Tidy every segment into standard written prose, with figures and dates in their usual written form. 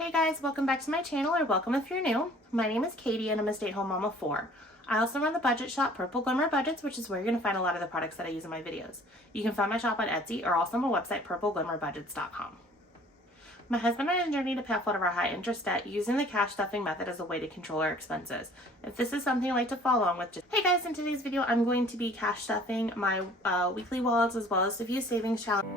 Hey guys, welcome back to my channel, or welcome if you're new. My name is Katie and I'm a stay-at-home mom of 4. I also run the budget shop Purple Glimmer Budgets, which is where you're going to find a lot of the products that I use in my videos. You can find my shop on Etsy or also on my website PurpleGlimmerBudgets.com. My husband and I are journey to pay off one of our high interest debt using the cash stuffing method as a way to control our expenses. If this is something you'd like to follow on with, hey guys, in today's video I'm going to be cash stuffing my weekly wallets as well as a few savings challenges.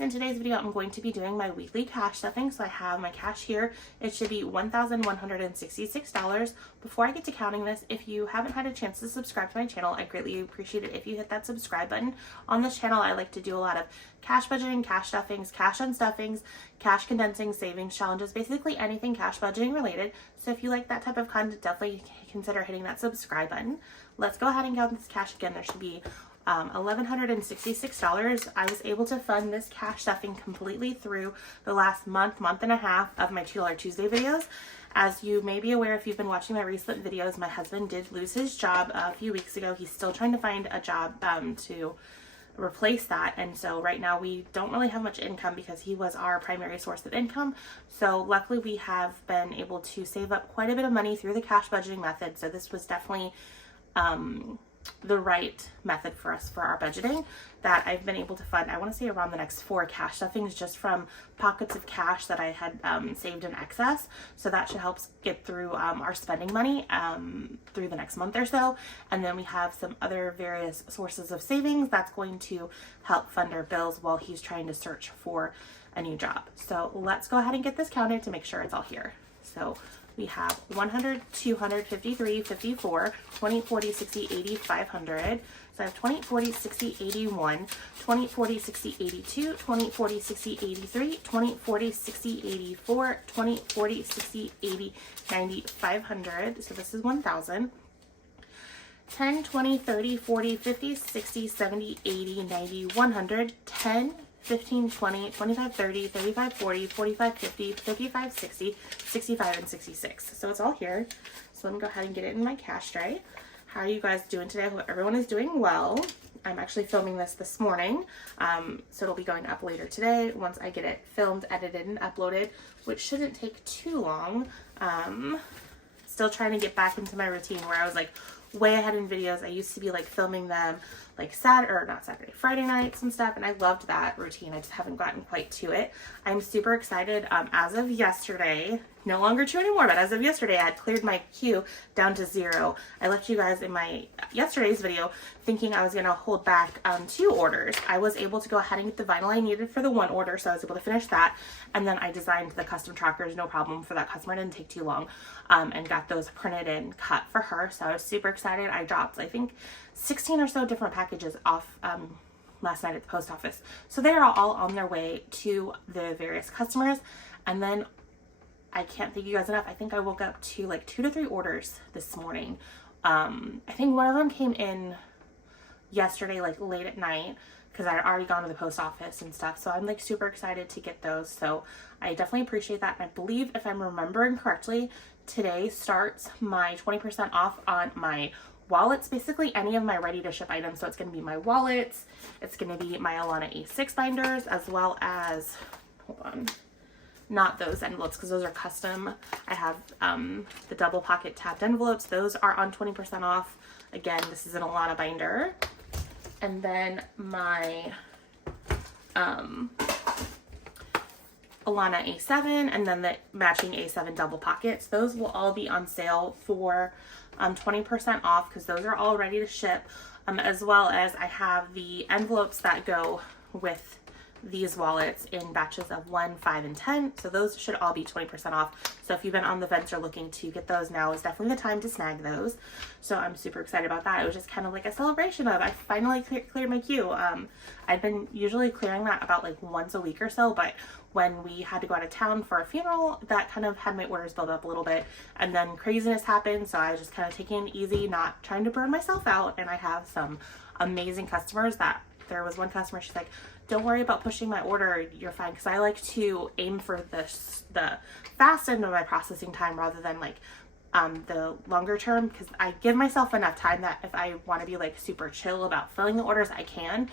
In today's video, I'm going to be doing my weekly cash stuffing. So I have my cash here. It should be $1,166. Before I get to counting this, if you haven't had a chance to subscribe to my channel, I greatly appreciate it if you hit that subscribe button. On this channel, I like to do a lot of cash budgeting, cash stuffings, cash unstuffings, cash condensing, savings challenges, basically anything cash budgeting related. So if you like that type of content, definitely consider hitting that subscribe button. Let's go ahead and count this cash again. There should be $1,166. I was able to fund this cash stuffing completely through the last month and a half of my $2 Tuesday videos. As you may be aware, if you've been watching my recent videos, my husband did lose his job a few weeks ago. He's still trying to find a job to replace that, and so right now we don't really have much income because he was our primary source of income. So luckily we have been able to save up quite a bit of money through the cash budgeting method. So this was definitely the right method for us for our budgeting that I've been able to fund. I want to say around the next 4 cash stuffings just from pockets of cash that I had saved in excess. So that should help get through our spending money through the next month or so. And then we have some other various sources of savings that's going to help fund our bills while he's trying to search for a new job. So let's go ahead and get this counted to make sure it's all here. So we have 100, 200, 53, 54, 20, 40, 60, 80, 500. So I have 20, 40, 60, 81, 20, 40, 60, 82, 20, 40, 60, 83, 20, 40, 60, 84, 20, 40, 60, 80, 90, 500. So this is 1,000. 10, 20, 30, 40, 50, 60, 70, 80, 90, 100. 10, 15, 20, 25, 30, 35, 40, 45, 50, 55, 60, 65, and 66. So it's all here. So let me go ahead and get it in my cash tray. How are you guys doing today? I hope everyone is doing well. I'm actually filming this morning, so it'll be going up later today once I get it filmed, edited, and uploaded, which shouldn't take too long. Still trying to get back into my routine where I was like way ahead in videos. I used to be like filming them like Friday nights and stuff, and I loved that routine. I just haven't gotten quite to it. I'm super excited. As of yesterday, no longer true anymore, but as of yesterday, I had cleared my queue down to 0. I left you guys in my yesterday's video thinking I was going to hold back 2 orders. I was able to go ahead and get the vinyl I needed for the 1 order, so I was able to finish that, and then I designed the custom trackers, no problem for that customer. It didn't take too long, and got those printed and cut for her, so I was super excited. I dropped, I think, 16 or so different packages off last night at the post office. So they are all on their way to the various customers. And then I can't thank you guys enough. I think I woke up to like 2 to 3 orders this morning. I think one of them came in yesterday, like late at night, because I had already gone to the post office and stuff. So I'm like super excited to get those. So I definitely appreciate that. And I believe, if I'm remembering correctly, today starts my 20% off on my wallets, basically any of my ready to ship items. So it's going to be my wallets, it's going to be my Alana A6 binders, as well as, hold on, not those envelopes because those are custom. I have the double pocket tabbed envelopes. Those are on 20% off. Again, this is an Alana binder. And then my Alana A7, and then the matching A7 double pockets. Those will all be on sale for 20% off because those are all ready to ship, as well as I have the envelopes that go with these wallets in batches of 1, 5, and 10. So those should all be 20% off. So if you've been on the fence or looking to get those, now is definitely the time to snag those. So I'm super excited about that. It was just kind of like a celebration of I finally cleared my queue. I've been usually clearing that about like once a week or so, but when we had to go out of town for a funeral, that kind of had my orders build up a little bit, and then craziness happened. So I was just kind of taking it easy, not trying to burn myself out. And I have some amazing customers that there was one customer, she's like, don't worry about pushing my order, you're fine. Because I like to aim for the fast end of my processing time rather than like the longer term, because I give myself enough time that if I want to be like super chill about filling the orders, I can.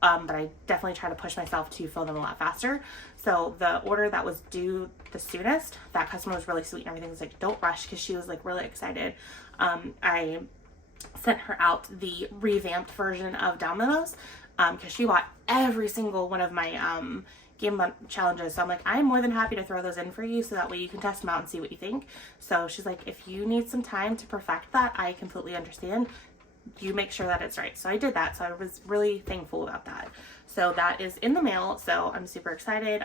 But I definitely try to push myself to fill them a lot faster. So the order that was due the soonest, that customer was really sweet and everything. Was like, don't rush, because she was like really excited. I sent her out the revamped version of Dominoes because she bought every single one of my game challenges. So I'm like, I'm more than happy to throw those in for you so that way you can test them out and see what you think. So she's like, if you need some time to perfect that, I completely understand. You make sure that it's right. So I did that. So I was really thankful about that. So that is in the mail. So I'm super excited.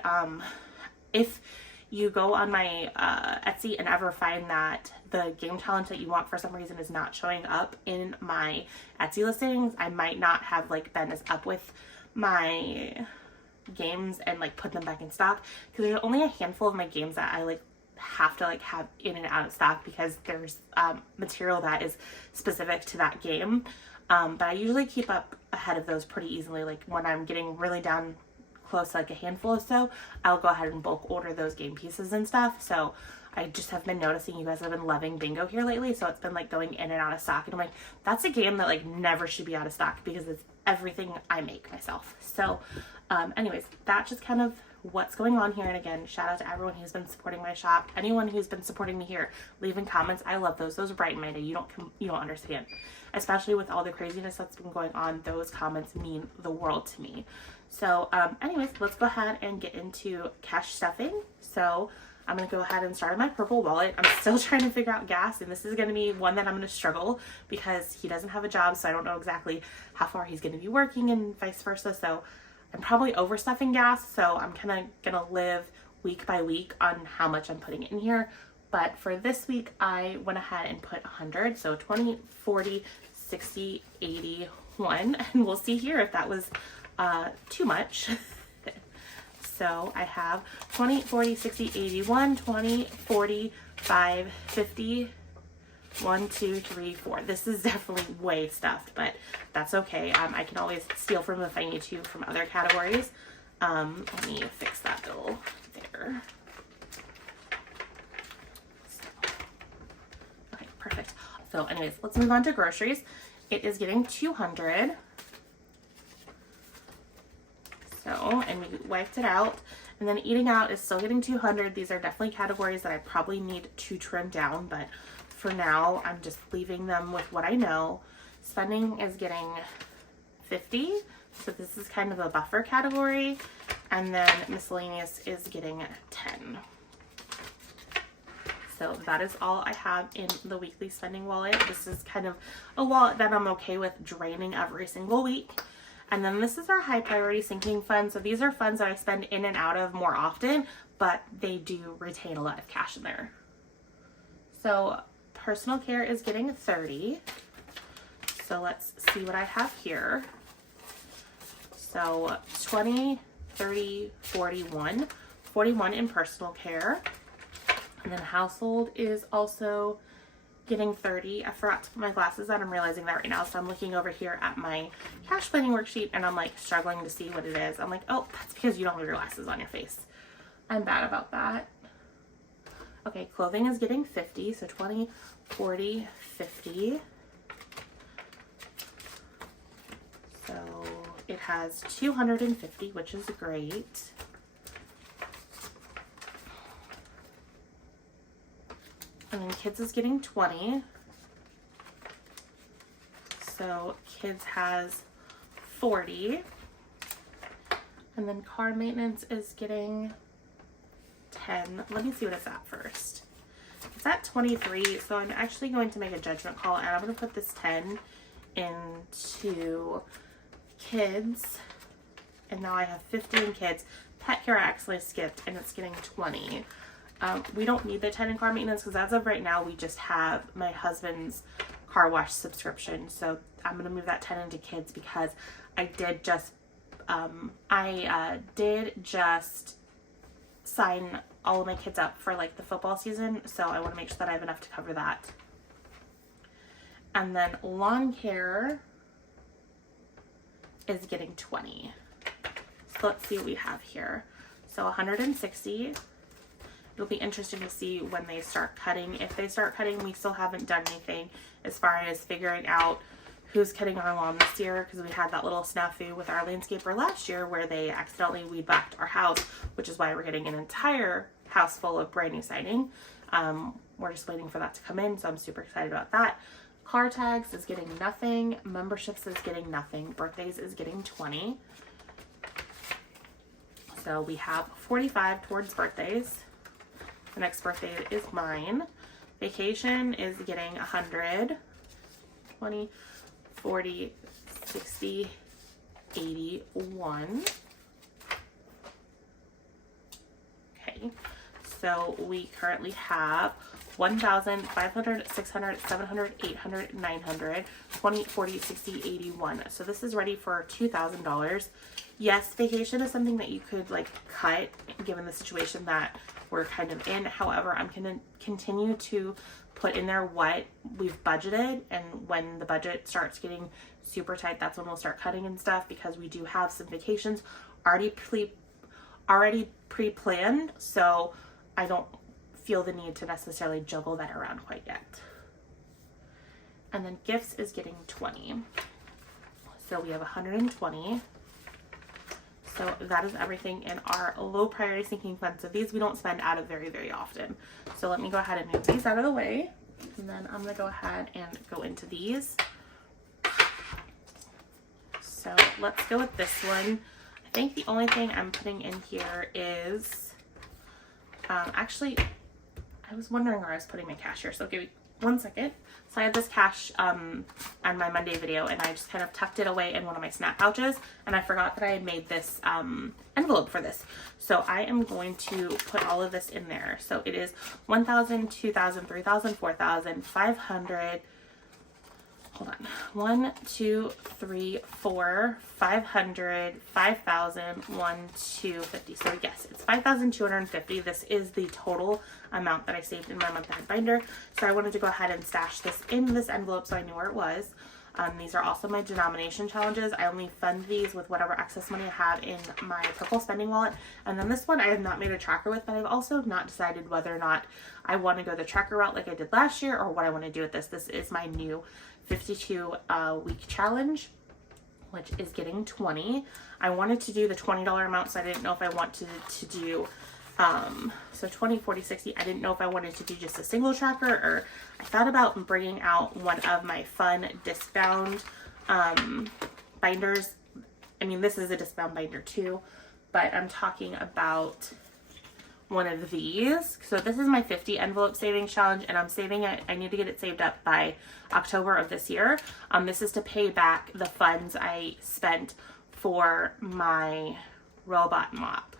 If you go on my Etsy and ever find that the game challenge that you want for some reason is not showing up in my Etsy listings, I might not have like been as up with my games and like put them back in stock, because there's only a handful of my games that I like have to like have in and out of stock because there's material that is specific to that game. But I usually keep up ahead of those pretty easily. Like when I'm getting really down close to like a handful or so, I'll go ahead and bulk order those game pieces and stuff. So I just have been noticing you guys have been loving bingo here lately, so it's been like going in and out of stock, and I'm like, that's a game that like never should be out of stock because it's everything I make myself. So anyways, that's just kind of what's going on here. And again, shout out to everyone who's been supporting my shop, anyone who's been supporting me here, leaving comments. I love those brighten my day. You don't understand, especially with all the craziness that's been going on. Those comments mean the world to me. So anyways, let's go ahead and get into cash stuffing. So I'm going to go ahead and start on my purple wallet. I'm still trying to figure out gas, and this is going to be one that I'm going to struggle because he doesn't have a job, so I don't know exactly how far he's going to be working and vice versa. So I'm probably overstuffing gas, so I'm kind of going to live week by week on how much I'm putting in here. But for this week, I went ahead and put 100, so 20, 40, 60, 80, 1, and we'll see here if that was too much. So I have 20, 40, 60, 80, 1, 20, 40, 5, 50, 1, 2, 3, 4. This is definitely way stuffed, but that's okay. I can always steal from if I need to from other categories. Let me fix that bill there. So, okay, perfect. So anyways, let's move on to groceries. It is getting 200. So, and we wiped it out. And then eating out is still getting 200. These are definitely categories that I probably need to trim down, but for now, I'm just leaving them with what I know. Spending is getting 50. So this is kind of a buffer category. And then miscellaneous is getting 10. So that is all I have in the weekly spending wallet. This is kind of a wallet that I'm okay with draining every single week. And then this is our high priority sinking fund. So these are funds that I spend in and out of more often, but they do retain a lot of cash in there. So personal care is getting 30. So let's see what I have here. So 20, 30, 41, 41 in personal care. And then household is also getting 30. I forgot to put my glasses on. I'm realizing that right now. So I'm looking over here at my cash planning worksheet and I'm like struggling to see what it is. I'm like, oh, that's because you don't have your glasses on your face. I'm bad about that. Okay, clothing is getting 50. So 20, 40, 50. So it has 250, which is great. And then kids is getting 20. So kids has 40. And then car maintenance is getting 10. Let me see what it's at first. It's at 23. So I'm actually going to make a judgment call and I'm going to put this 10 into kids and now I have 15 kids. Pet care I actually skipped, and it's getting 20. We don't need the 10 in car maintenance because as of right now, we just have my husband's car wash subscription. So I'm going to move that 10 into kids because I did just sign all of my kids up for like the football season. So I want to make sure that I have enough to cover that. And then lawn care is getting 20. So let's see what we have here. So 160. It'll be interesting to see when they start cutting. If they start cutting, we still haven't done anything as far as figuring out who's cutting our lawn this year, because we had that little snafu with our landscaper last year where they accidentally weed whacked our house, which is why we're getting an entire house full of brand new siding. We're just waiting for that to come in, so I'm super excited about that. Car tags is getting nothing. Memberships is getting nothing. Birthdays is getting 20. So we have 45 towards birthdays. The next birthday is mine. Vacation is getting 100, 20, 40, 60, 81. Okay, so we currently have 1,000, 500, 600, 700, 800, 900, 20, 40, 60, 81. So this is ready for $2,000. Yes, vacation is something that you could like cut given the situation that we're kind of in. However, I'm going to continue to put in there what we've budgeted, and when the budget starts getting super tight, that's when we'll start cutting and stuff, because we do have some vacations already pre-planned, so I don't feel the need to necessarily juggle that around quite yet. And then gifts is getting 20. So we have 120. So that is everything in our low priority sinking fund. So these we don't spend out of very, very often. So let me go ahead and move these out of the way. And then I'm going to go ahead and go into these. So let's go with this one. I think the only thing I'm putting in here is, actually, I was wondering where I was putting my cash here. So give me 1 second. So I had this cash on my Monday video, and I just kind of tucked it away in one of my snap pouches, and I forgot that I had made this envelope for this. So I am going to put all of this in there. So it is 1,000, 2,000, 3,000, 4,000, 500. Hold on. 1, 2, 3, 4, 500, 5,000, 1, 250. So yes, it's 5,250. This is the total amount that I saved in my month-ahead binder. So I wanted to go ahead and stash this in this envelope so I knew where it was. These are also my denomination challenges. I only fund these with whatever excess money I have in my Purple spending wallet. And then this one I have not made a tracker with, but I've also not decided whether or not I want to go the tracker route like I did last year, or what I want to do with this. This is my new 52 week challenge, which is getting 20. I wanted to do the $20 amount, so I didn't know if I wanted to do so 20, 40, 60. I didn't know if I wanted to do just a single tracker, or I thought about bringing out one of my fun disc bound binders. I mean, this is a disc bound binder too, but I'm talking about one of these. So this is my 50 envelope savings challenge, and I'm saving it. I need to get it saved up by October of this year. This is to pay back the funds I spent for my robot mop.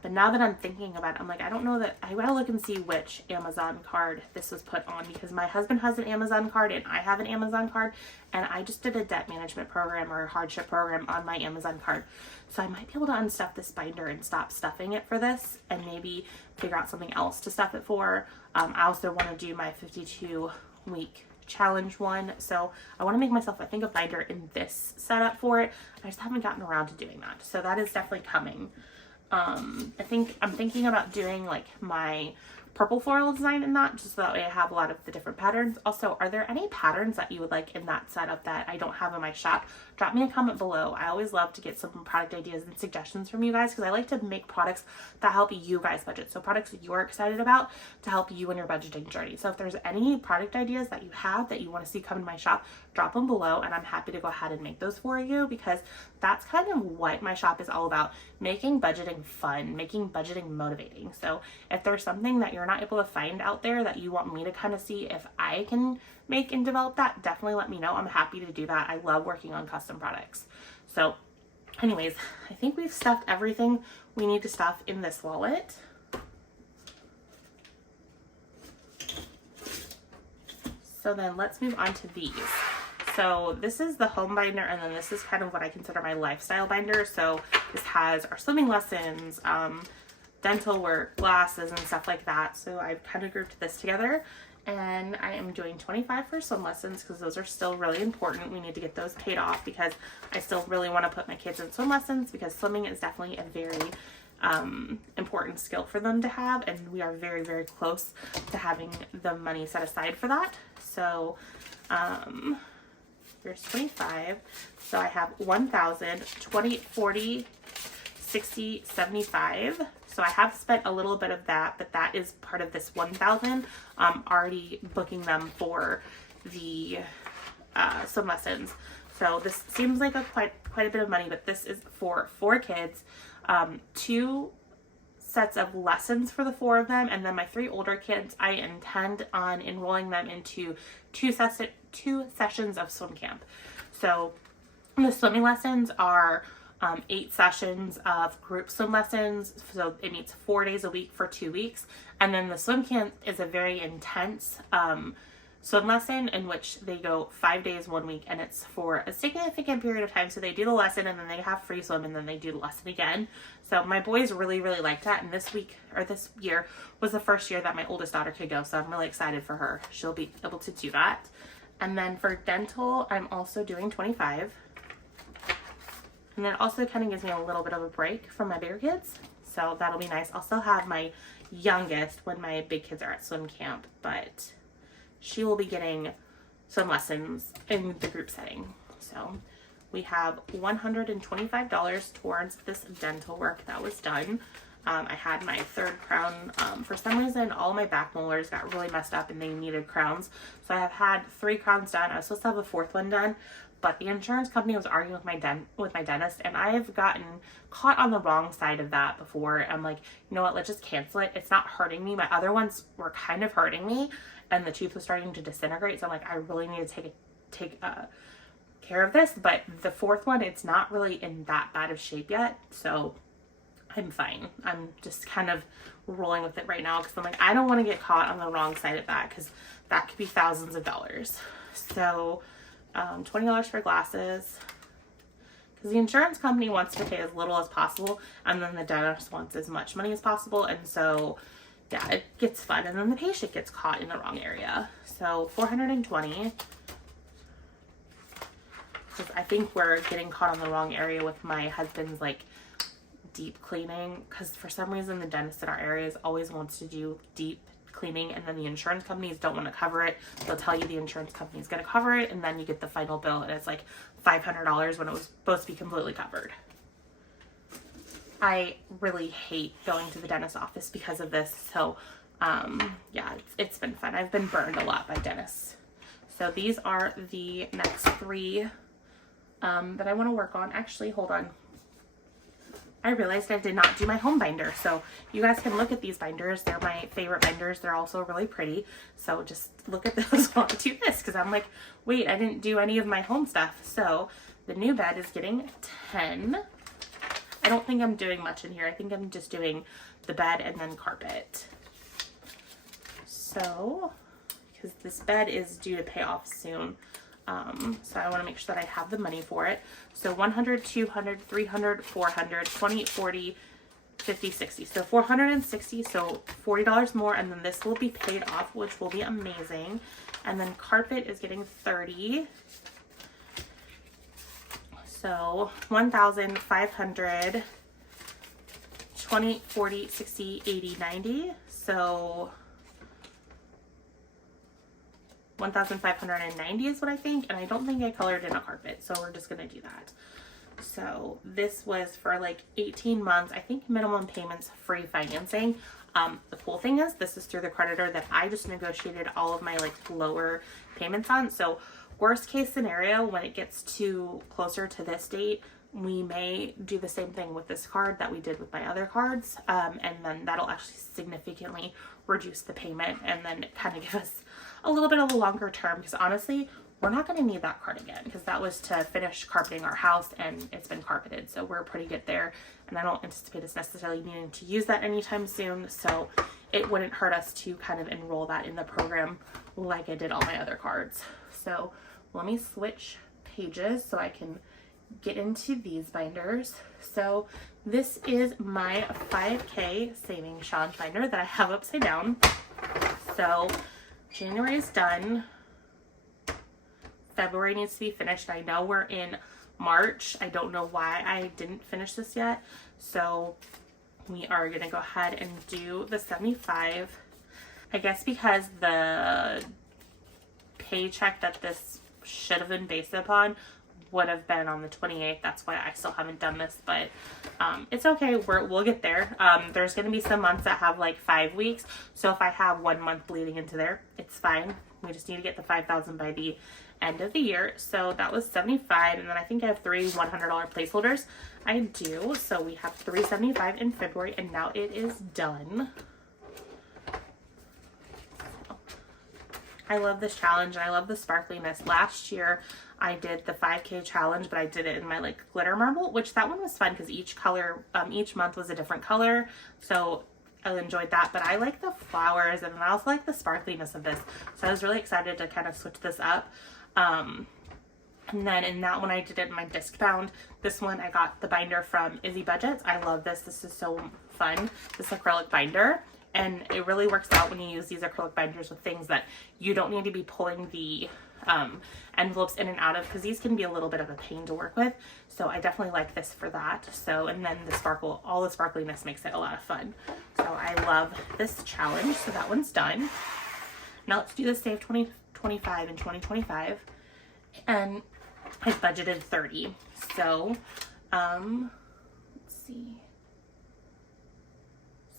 But now that I'm thinking about it, I'm like, I don't know that, I gotta look and see which Amazon card this was put on, because my husband has an Amazon card and I have an Amazon card, and I just did a debt management program or a hardship program on my Amazon card. So I might be able to unstuff this binder and stop stuffing it for this, and maybe figure out something else to stuff it for. I also want to do my 52 week challenge one, so I want to make myself, I think, a binder in this setup for it. I just haven't gotten around to doing that, so that is definitely coming. I think I'm thinking about doing like my purple floral design in that, just so that way I have a lot of the different patterns. Also, are there any patterns that you would like in that setup that I don't have in my shop? Drop me a comment below. I always love to get some product ideas and suggestions from you guys, because I like to make products that help you guys budget. So products that you're excited about to help you in your budgeting journey. So if there's any product ideas that you have that you want to see come in my shop, drop them below, and I'm happy to go ahead and make those for you, because that's kind of what my shop is all about. Making budgeting fun, making budgeting motivating. So if there's something that you're not able to find out there that you want me to kind of see if I can make and develop, that definitely let me know. I'm happy to do that. I love working on custom products. So anyways, I think we've stuffed everything we need to stuff in this wallet. So then let's move on to these. So this is the home binder, and then this is kind of what I consider my lifestyle binder. So this has our swimming lessons, dental work, glasses, and stuff like that. So I've kind of grouped this together, and I am doing $25 for swim lessons because those are still really important. We need to get those paid off because I still really want to put my kids in swim lessons because swimming is definitely a very important skill for them to have, and we are very, very close to having the money set aside for that. So here's 25. So I have 1,000, 20, 40, 60, 75. So I have spent a little bit of that, but that is part of this 1,000. Already booking them for the swim lessons. So this seems like quite a bit of money, but this is for 4 kids, 2 sets of lessons for the 4 of them, and then my 3 older kids, I intend on enrolling them into 2 sessions of swim camp. So the swimming lessons are 8 sessions of group swim lessons, so it meets 4 days a week for 2 weeks, and then the swim camp is a very intense swim lesson in which they go 5 days 1 week, and it's for a significant period of time. So they do the lesson, and then they have free swim, and then they do the lesson again. So my boys really, really liked that, and this year was the first year that my oldest daughter could go, so I'm really excited for her. She'll be able to do that. And then for dental, I'm also doing 25. And that also kind of gives me a little bit of a break from my bigger kids. So that'll be nice. I'll still have my youngest when my big kids are at swim camp, but she will be getting swim lessons in the group setting. So we have $125 towards this dental work that was done. I had my 3rd crown. For some reason, all my back molars got really messed up and they needed crowns. So I have had 3 crowns done. I was supposed to have a 4th one done, but the insurance company was arguing with my dentist, and I have gotten caught on the wrong side of that before. I'm like, you know what, let's just cancel it. It's not hurting me. My other ones were kind of hurting me, and the tooth was starting to disintegrate. So I'm like, I really need to take care of this. But the 4th one, it's not really in that bad of shape yet, so I'm fine. I'm just kind of rolling with it right now because I'm like, I don't want to get caught on the wrong side of that because that could be thousands of dollars. So $20 for glasses because the insurance company wants to pay as little as possible, and then the dentist wants as much money as possible, and so yeah, it gets fun, and then the patient gets caught in the wrong area. So $420 because I think we're getting caught on the wrong area with my husband's like deep cleaning, because for some reason the dentist in our areas always wants to do deep cleaning, and then the insurance companies don't want to cover it. They'll tell you the insurance company is going to cover it, and then you get the final bill and it's like $500 when it was supposed to be completely covered. I really hate going to the dentist's office because of this. So yeah, it's been fun. I've been burned a lot by dentists. So these are the next 3 that I want to work on. Actually, hold on. I realized I did not do my home binder. So you guys can look at these binders. They're my favorite binders. They're also really pretty. So just look at those while I do this, because I'm like, wait, I didn't do any of my home stuff. So the new bed is getting 10. I don't think I'm doing much in here. I think I'm just doing the bed and then carpet. So, because this bed is due to pay off soon. So I want to make sure that I have the money for it. So 100, 200, 300, 400, 20, 40, 50, 60. So 460, so $40 more, and then this will be paid off, which will be amazing. And then carpet is getting 30. So 1,500, 20, 40, 60, 80, 90. So 1,590 is what I think, and I don't think I colored in a carpet, so we're just gonna do that. So this was for like 18 months, I think minimum payments, free financing. The cool thing is this is through the creditor that I just negotiated all of my like lower payments on. So worst case scenario, when it gets to closer to this date, we may do the same thing with this card that we did with my other cards, and then that'll actually significantly reduce the payment and then kind of give us a little bit of a longer term, because honestly, we're not going to need that card again because that was to finish carpeting our house and it's been carpeted. So we're pretty good there. And I don't anticipate us necessarily needing to use that anytime soon. So it wouldn't hurt us to kind of enroll that in the program like I did all my other cards. So let me switch pages so I can get into these binders. So this is my 5K savings challenge binder that I have upside down. So January is done. February needs to be finished. I know we're in March. I don't know why I didn't finish this yet. So we are going to go ahead and do the 75. I guess because the paycheck that this should have been based upon would have been on the 28th. That's why I still haven't done this, but it's okay. We'll get there. There's going to be some months that have like 5 weeks. So if I have 1 month bleeding into there, it's fine. We just need to get the 5,000 by the end of the year. So that was 75, and then I think I have 3 $100 placeholders. I do. So we have 375 in February, and now it is done. I love this challenge, and I love the sparkliness. Last year I did the 5K challenge, but I did it in my like glitter marble, which that one was fun because each color, each month was a different color. So I enjoyed that, but I like the flowers, and I also like the sparkliness of this. So I was really excited to kind of switch this up. And then in that one I did it in my disc bound. This one I got the binder from Izzy Budgets. I love this. This is so fun. This acrylic binder. And it really works out when you use these acrylic binders with things that you don't need to be pulling the envelopes in and out of, because these can be a little bit of a pain to work with. So I definitely like this for that. So, and then the sparkle, all the sparkliness makes it a lot of fun. So I love this challenge. So that one's done. Now let's do the Save 2025 in 2025. And I budgeted 30. So, let's see.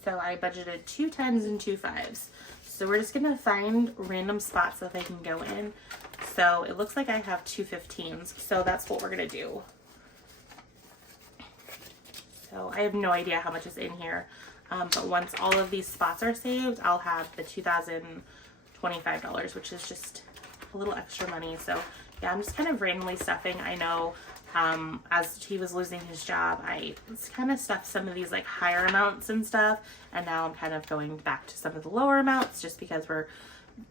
So I budgeted 2 10s and 2 5s. So we're just gonna find random spots that they can go in. So it looks like I have 2 15s. So that's what we're gonna do. So I have no idea how much is in here. But once all of these spots are saved, I'll have the $2,025, which is just a little extra money. So yeah, I'm just kind of randomly stuffing. I know as he was losing his job, I kind of stuffed some of these like higher amounts and stuff, and now I'm kind of going back to some of the lower amounts just because we're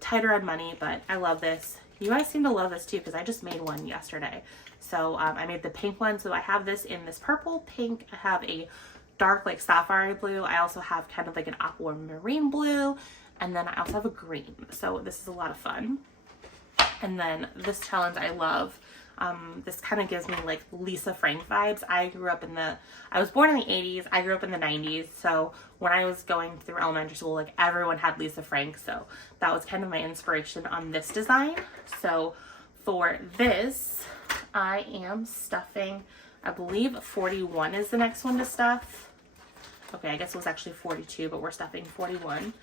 tighter on money. But I love this. You guys seem to love this too, because I just made one yesterday. So I made the pink one. So I have this in this purple, pink. I have a dark like sapphire blue. I also have kind of like an aquamarine blue, and then I also have a green. So this is a lot of fun. And then this challenge I love. This kind of gives me like Lisa Frank vibes. I was born in the 80s. I grew up in the 90s. So when I was going through elementary school, like everyone had Lisa Frank. So that was kind of my inspiration on this design. So for this, I am stuffing, I believe 41 is the next one to stuff. Okay, I guess it was actually 42, but we're stuffing 41.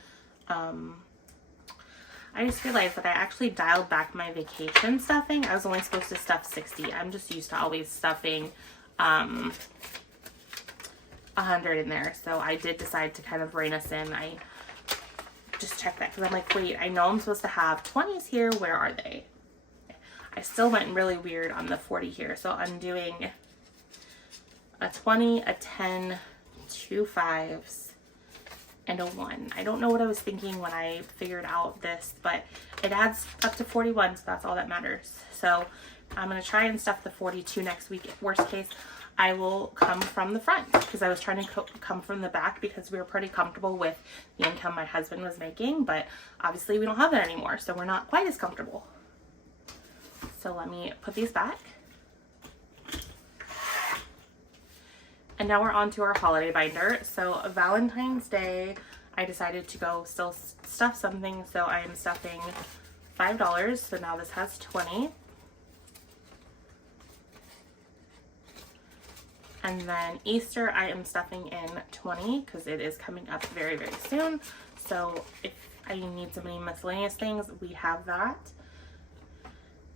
I just realized that I actually dialed back my vacation stuffing. I was only supposed to stuff 60. I'm just used to always stuffing 100 in there. So I did decide to kind of rein us in. I just checked that because I'm like, wait, I know I'm supposed to have 20s here. Where are they? I still went really weird on the 40 here. So I'm doing a 20, a 10, 2 5s, and a 1. I don't know what I was thinking when I figured out this, but it adds up to 41, so that's all that matters. So I'm going to try and stuff the 42 next week. Worst case, I will come from the front, because I was trying to come from the back because we were pretty comfortable with the income my husband was making, but obviously we don't have that anymore, so we're not quite as comfortable. So let me put these back. And now we're on to our holiday binder. So Valentine's Day, I decided to go still stuff something. So I am stuffing $5. So now this has 20. And then Easter, I am stuffing in 20 because it is coming up very, very soon. So if I need so many miscellaneous things, we have that.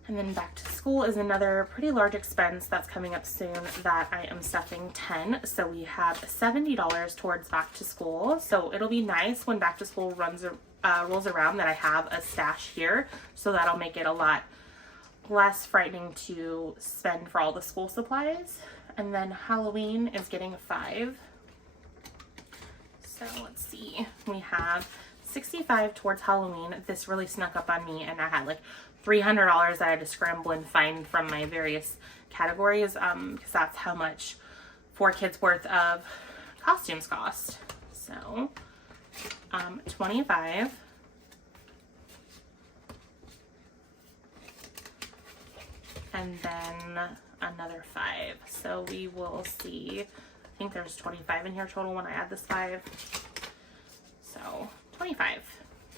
And then back to school is another pretty large expense that's coming up soon that I am stuffing 10. So we have $70 towards back to school. So it'll be nice when back to school rolls around that I have a stash here. So that'll make it a lot less frightening to spend for all the school supplies. And then Halloween is getting a 5. So let's see, we have 65 towards Halloween. This really snuck up on me, and I had like $300 that I had to scramble and find from my various categories, because that's how much 4 kids worth of costumes cost. So 25, and then another 5. So we will see, I think there's 25 in here total when I add this 5. So 25,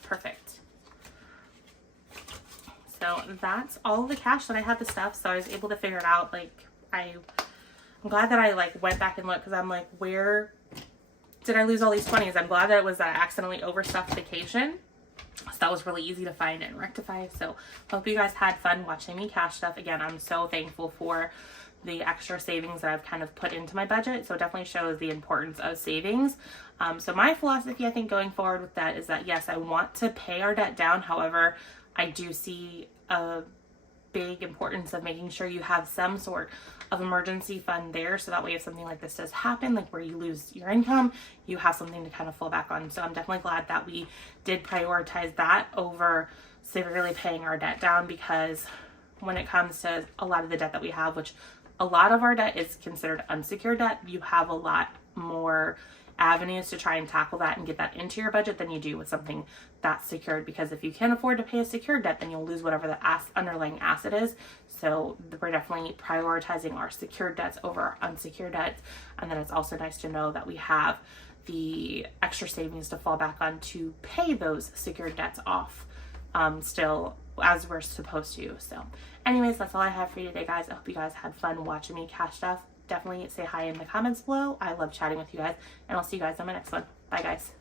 perfect. So that's all the cash that I had to stuff. So I was able to figure it out. Like, I'm glad that I like went back and looked, because I'm like, where did I lose all these 20s? I'm glad that it was that I accidentally overstuffed vacation. So that was really easy to find and rectify. So hope you guys had fun watching me cash stuff. Again, I'm so thankful for the extra savings that I've kind of put into my budget. So it definitely shows the importance of savings. So my philosophy, I think, going forward with that is that, yes, I want to pay our debt down. However, I do see a big importance of making sure you have some sort of emergency fund there, so that way if something like this does happen, like where you lose your income, you have something to kind of fall back on. So I'm definitely glad that we did prioritize that over severely paying our debt down, because when it comes to a lot of the debt that we have, which a lot of our debt is considered unsecured debt, you have a lot more avenues to try and tackle that and get that into your budget than you do with something that's secured, because if you can't afford to pay a secured debt, then you'll lose whatever the underlying asset is. So we're definitely prioritizing our secured debts over our unsecured debts. And then it's also nice to know that we have the extra savings to fall back on to pay those secured debts off still as we're supposed to. So anyways, that's all I have for you today, guys. I hope you guys had fun watching me cash stuff. Definitely say hi in the comments below. I love chatting with you guys, and I'll see you guys on my next one. Bye, guys.